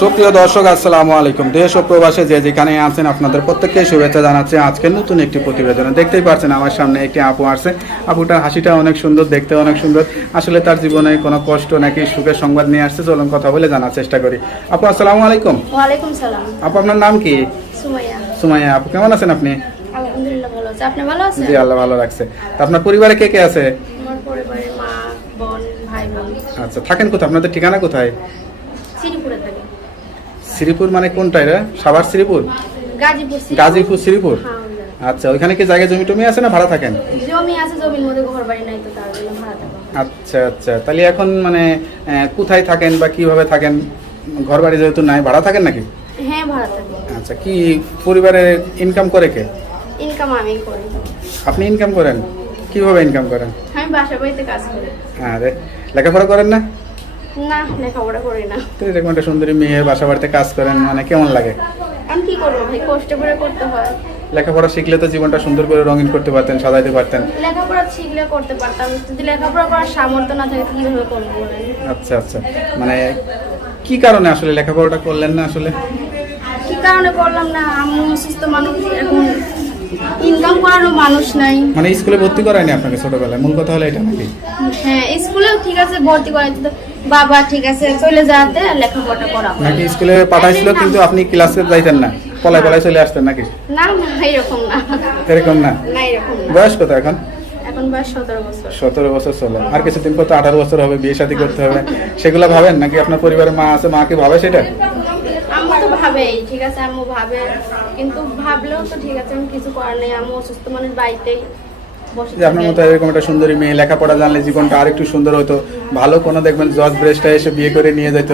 সুপ্রিয় দর্শক আসসালামু আলাইকুম। দেশ ও প্রবাসে যে যেখানে আছেন আপনাদের প্রত্যেককে শুভেচ্ছা জানাচ্ছি। আজকে নতুন একটি প্রতিবেদন। দেখতেই পাচ্ছেন আমার সামনে একটি আপু আসছে। আপুটার হাসিটা অনেক সুন্দর দেখতে অনেক সুন্দর। আসলে তার জীবনে কোনো কষ্ট নাকি সুখের সংবাদ নিয়ে আসছে চলুন কথা বলে জানার চেষ্টা করি। আপু আসসালামু আলাইকুম। ওয়ালাইকুম সালাম। আপু আপনার নাম কি? সুমাইয়া। সুমাইয়া আপু কেমন আছেন আপনি? আলহামদুলিল্লাহ ভালো আছে। আপনি ভালো আছেন? জি আল্লাহ ভালো রাখছে। তা আপনার পরিবারে কে কে আছে? আমার পরিবারে মা বোন ভাই বোন। আচ্ছা থাকেন কোথায়? আপনাদের ঠিকানা কোথায়? শ্রীপুরে থাকে। শ্রীপুর মানে কোনটা এটা? সাভার শ্রীপুর? গাজীপুর শ্রীপুর। গাজীপুর শ্রীপুর? হ্যাঁ, আচ্ছা ওইখানে কি জায়গা জমি টমি আছে না ভাড়া থাকেন জমি আছে জমির মধ্যে ঘর বাড়ি নাই তো তার জন্য ভাড়া থাকো আচ্ছা আচ্ছা তাহলে এখন মানে কোথায় থাকেন বা কীভাবে থাকেন? ঘর বাড়ি যেহেতু নাই ভাড়া থাকেন নাকি? হ্যাঁ ভাড়া থাকব আচ্ছা কি পরিবারে ইনকাম করে কে? ইনকাম আমি করি। আপনি ইনকাম করেন? কীভাবে ইনকাম করেন? আমি বাসা বাড়িতে কাজ করি। আরে লেখাপড়া করেন না? না লেখাপড়া করি না। তো এরকম একটা সুন্দরী মেয়ে বাসা বাড়িতে কাজ করেন মানে কেমন লাগে? আমি কি করব ভাই? কষ্ট করে করতে হয়। লেখাপড়া শিখলে তো জীবনটা সুন্দর করে রঙিন করতে পারতেন সাজাইতে পারতেন। লেখাপড়া শিখলে করতে পারতাম যদি লেখাপড়া করার সামর্থ্য না থাকে কীভাবে করব আচ্ছা আচ্ছা। মানে কি কারণে আসলে লেখাপড়াটা করলেন না আসলে? কি কারণে করলাম না? আমি অসুস্থ মানুষ এখন ইনকাম করারও মানুষ নাই। মানে স্কুলে ভর্তি করায়নি আপনাকে ছোটবেলায়? মূল কথা হলো এটা নাকি? হ্যাঁ স্কুলেও ঠিক আছে ভর্তি করাইতে তো। বাবা ঠিক আছে চলে যাতে লেখাপড়া করাবো নাকি স্কুলে পাঠাইছিল কিন্তু আপনি ক্লাসে যাইতেন না? পলায় পলায় চলে আসতেন নাকি? না না এরকম না। এরকম না? না এরকম না। বয়স কত এখন? এখন বয়স সতেরো বছর। সতেরো বছর চলে আর কিছুদিন পর তো আঠারো বছর হবে বিয়ে শাদী করতে হবে। সেগুলো ভাবেন? নাকি আপনার পরিবারের মা আছে? মা কি ভাবে সেটা? ভাবেই, ঠিক আছে, আম্মু ভাবে। কিন্তু ভাবলেও তো ঠিক আছে, আমি কিছু করার নেই আমি অসুস্থ মানুষ বাড়িতেই। যে আপনার মতো এরকম একটা সুন্দরী মেয়ে লেখাপড়া জানলে জীবনটা আরেকটু সুন্দর হতো ভালো কোনো দেখবেন জজ ব্রেস্টটা এসে বিয়ে করে নিয়ে যেত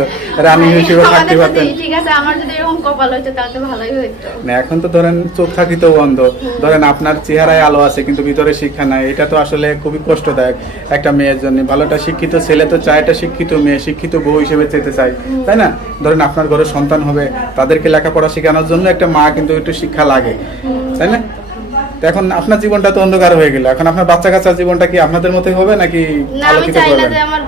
রানী হিসেবে থাকতে পারতেন। ঠিক আছে আমার যদি এরকম কপাল হইতো তাহলে ভালোই হইতো। না এখন তো ধরেন চোখ থাকিতেও বন্ধ ধরেন আপনার চেহারায় আলো আছে কিন্তু ভিতরে শিক্ষা নাই। এটা তো আসলে খুবই কষ্টদায়ক একটা মেয়ের জন্য। ভালোটা শিক্ষিত ছেলে তো চায় একটা শিক্ষিত মেয়ে শিক্ষিত বউ হিসেবে যেতে চায়। তাই না? ধরেন আপনার ঘরে সন্তান হবে তাদেরকে লেখাপড়া শেখানোর জন্য একটা মা কিন্তু একটু শিক্ষা লাগে। তাই না? তো এখন আপনার জীবনটা তো অন্ধকার হয়ে গেল। এখন আপনার বাচ্চা কাচ্চার জীবনটা কি আপনাদের মতোই হবে নাকি না আমি চাই না যে আমার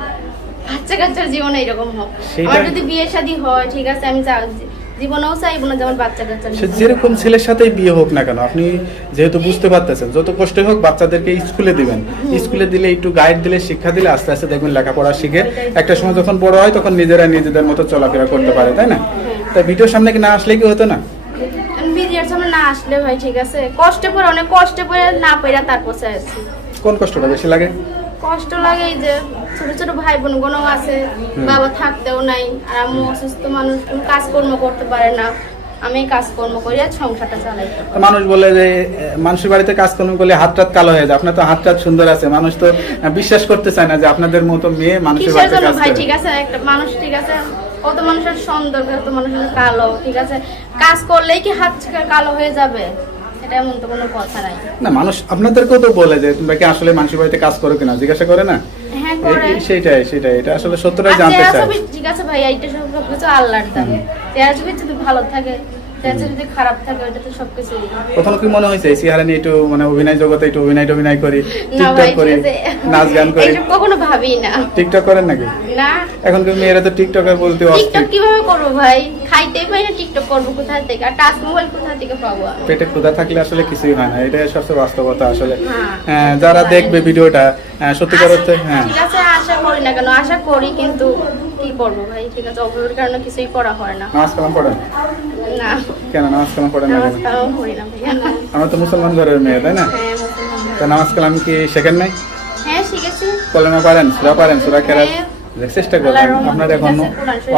বাচ্চা কাচ্চার জীবন এরকম হোক। আমার যদি বিয়ে শাদী হয় ঠিক আছে আমি চা- জীবনেও চাইব না যে বাচ্চা কাচ্চার যেরকম ছেলের সাথেই বিয়ে হোক না কেন আপনি যেহেতু বুঝতে পারতেছেন যত কষ্ট হোক বাচ্চাদেরকে স্কুলে দিবেন। স্কুলে দিলে একটু গাইড দিলে শিক্ষা দিলে আস্তে আস্তে দেখবেন লেখাপড়া শিখে একটা সময় যখন বড় হয় তখন নিজেরা নিজেদের মতো চলাফেরা করতে পারে তাই না? তাই ভিডিওর সামনে কি না আসলে কি হতো না? সামনে না আসলে ভাই ঠিক আছে? কষ্টে অনেক কষ্টে না পেরা তারপর কোন কষ্টটা বেশি লাগে? কষ্ট লাগে এই যে ছোট ছোট ভাই বোনগুলো আছে বাবা থাকতেও নাই আর আম্মু অসুস্থ মানুষ কাজকর্ম করতে পারে না। আমি কাজকর্ম করি আর সংসারটা চালাই। মানুষ বলে যে মানুষের বাড়িতে কাজকর্ম করলে হাত টাত কালো হয়ে যায়। আপনার তো হাত টাত সুন্দর আছে। মানুষ তো বিশ্বাস করতে চায় না যে আপনাদের মতো মেয়ে মানুষের বাড়িতে কাজ ভাই? করে। ঠিক আছে একটা মানুষ ঠিক আছে কত মানুষের সুন্দর কত মানুষের কালো ঠিক আছে? কাজ করলেই কি হাত কালো হয়ে যাবে? এটা এমন তো কোনো কথা নাই। না মানুষ আপনাদেরকেও তো বলে যে তোমরা কি আসলে মানুষের বাড়িতে কাজ করো কিনা? জিজ্ঞাসা করে না? হ্যাঁ সেটাই সেটাই এটা আসলে সত্যটাই জানতে চাই। ঠিক আছে ভাই এইটা সব সবকিছু আল্লাহর দান। চেহারা ছবি যদি ভালো থাকে যদি খারাপ থাকে তো সবকিছু কখনো কি মনে হয়েছে সিহারা নিয়ে একটু মানে অভিনয় জগতে একটু অভিনয় টভিনয় করি টিকটক করি নাচ গান করি? কখনো ভাবি না। টিকটক করেন নাকি? না? এখন কি মেয়েরা তো টিকটকার বলতে টিকটক কীভাবে করব ভাই? খাইতেই পাই না টিকটক করব কোথা থেকে? আর টাচ মোবাইল কোথা থেকে পাবো পেটে ক্ষুধা থাকলে আসলে কিছুই হয় না। এটাই সবচেয়ে বাস্তবতা আসলে। হ্যাঁ। হ্যাঁ, যারা দেখবে ভিডিওটা হ্যাঁ, সত্যিকার অর্থে হ্যাঁ। ঠিক আছে আশা করি না কেন? আশা করি কিন্তু কি করব ভাই? ঠিক আছে অভাবের কারণে কিছুই করা হয় না। নামাজ কালাম পড়েন? না। কেন নামাজ কালাম পড়েন না নামাজ কালাম করি না ভাইয়া। আমরা তো মুসলমান ঘরের মেয়ে তাই না। তা নামাজ কালাম কি শেখেন নাই? হ্যাঁ শিখেছি। কলমে পারেন সুরা পারেন সুরা কেরাত। চেষ্টা করবেন। আপনার এখন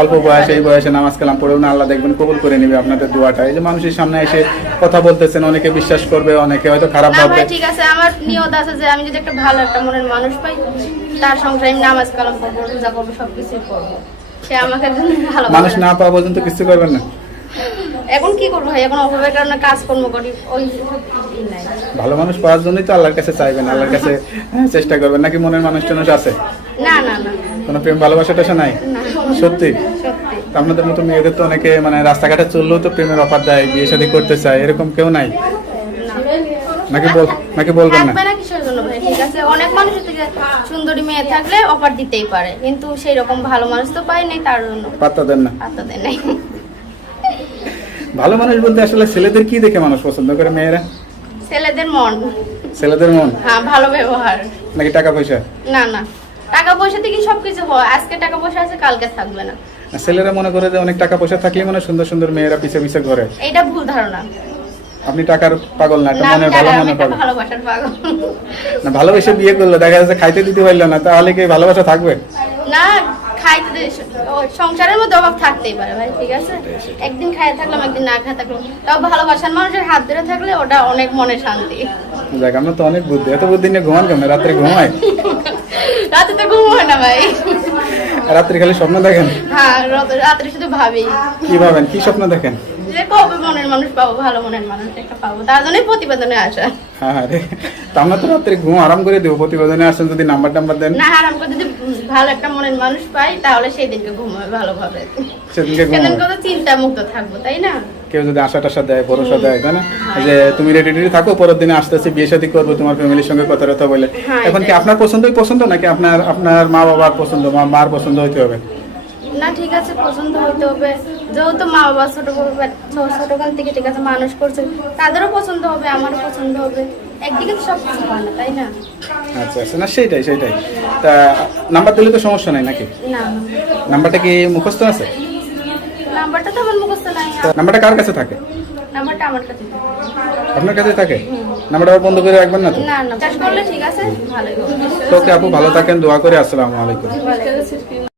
অল্প বয়সে এই বয়সে নামাজ কালাম পড়েও না আল্লাহ দেখবেন কবুল করে নিবে আপনাদের দোয়াটা। এই যে মানুষের সামনে এসে কথা বলতেছেন অনেকে বিশ্বাস করবে অনেকে হয়তো খারাপ ভাববে। ঠিক আছে আমার নিয়ত আছে যে আমি যদি একটা ভালো একটা মনের মানুষ পাই তার সংসারে আমি নামাজ কালাম করব রোজা করব সবকিছুই করব সে আমাকে ভালো মানুষ না পাওয়া পর্যন্ত কিছু করবেন না। এখন কি করব ভাই? এখন অভাবের কারণে কাজকর্ম করি ওই নাই। ভালো মানুষ পাওয়ার জন্যই তো আল্লাহর কাছে চাইবেন আল্লাহর কাছে হ্যাঁ, চেষ্টা করবেন। নাকি মনের মানুষ টানুষ আছে? না না না। কোনো প্রেম ভালোবাসা টাসা নাই? সত্যি? আপনাদের মতো মেয়েদের তো অনেকে মানে রাস্তাঘাটে চললেও তো প্রেমের অফার দেয় বিয়ে শাদী করতে চায় এরকম কেউ নাই? নাকি বল নাকি বলবেন না? থাকবে না কিসের জন্য ভাই ঠিক আছে? অনেক মানুষের থেকে সুন্দরী মেয়ে থাকলে অফার দিতেই পারে কিন্তু সেই রকম ভালো মানুষ তো পাই নাই তার জন্য পাত্তা দেন না। নেই। ভালো মানুষ বলতে আসলে ছেলেদের কি দেখে মানুষ পছন্দ করে মেয়েরা? ছেলেদের মন। ছেলেদের মন? হ্যাঁ ভালো ব্যবহার। নাকি টাকা পয়সা? না না। টাকা পয়সা থেকে সবকিছু হয়। আজকে টাকা পয়সা আছে কালকে থাকবে না। ছেলেরা মনে করে যে অনেক টাকা পয়সা থাকলে মানে সুন্দর সুন্দর মেয়েরা পিছে পিছে ঘরে। এটা ভুল ধারণা। আপনি টাকার পাগল না মনের ভালো মনের পাগল। ভালোবাসার পাগল। না ভালোবেসে বিয়ে করল দেখা যাচ্ছে খাইতে দিতে পারল না তাহলে কি ভালোবাসা থাকবে? না খাইতে দে- সংসারের মধ্যে অভাব থাকতেই পারে ভাই ঠিক আছে? একদিন খাই থাকলাম একদিন না খাই থাকলাম। তাও ভালোবাসার মানুষের হাত ধরে থাকলে ওটা অনেক মনে শান্তি। দেখ আমরা তো অনেক বুদ্ধি এত বুদ্ধি নিয়ে ঘুমান কেমন? রাত্রে ঘুমায় রাতে তো ঘুম হয় না ভাই। রাত্রে খালি স্বপ্ন দেখেন? হ্যাঁ রাত্রে শুধু ভাবি। কি ভাবেন? কি স্বপ্ন দেখেন? যে কবে মনের মানুষ পাবো ভালো মনের মানুষ একটা পাবো তার জন্যই প্রতিবেদনে আসা। হ্যাঁ রে। তা আমরা তো রাত্রে ঘুম আরাম করে দেবো প্রতিবেদনে আসেন যদি নাম্বার টাম্বার দেন। না আরাম করে যদি ভালো একটা মনের মানুষ পাই তাহলে সেই দিনকে ঘুমাবে ভালোভাবে। সেদিনকে চিন্তা মুক্ত থাকব তাই না? কেউ যদি আশা টাশা দেয় ভরসা দেয় তাই না? যে তুমি রেডি রেডি থাকো পরের দিনে আসতেছি বিয়ে শাদী করব তোমার ফ্যামিলির সঙ্গে কথা টথা বলে। হ্যাঁ, এখন কি আপনার পছন্দই পছন্দ নাকি আপনার আপনার মা বাবার পছন্দ মার পছন্দ হইতে হবে? না ঠিক আছে পছন্দ হইতে হবে। যেহেতু মা বাবা ছোট ছোট ছোটকাল থেকে ঠিক আছে মানুষ করছে তাদেরও পছন্দ হবে আমারও পছন্দ হবে। একদিকে তো সব কিছু হয় না তাই না? আচ্ছা আচ্ছা না সেইটাই সেইটাই তা নাম্বার দিলে তো সমস্যা নাই নাকি? না। নাম্বারটা কি মুখস্থ আছে? নাম্বারটা তো আমার মুখস্থ নাই। নাম্বারটা কার কাছে থাকে? নাম্বারটা আমার কাছে আপনার কাছে থাকে? নাম্বারটা আবার বন্ধ করে রাখবেন না তো? না না চেষ্টা করলে ঠিক আছে ভালোই হবে। তো ওকে আপু ভালো থাকেন দোয়া করে আসসালামু আলাইকুম।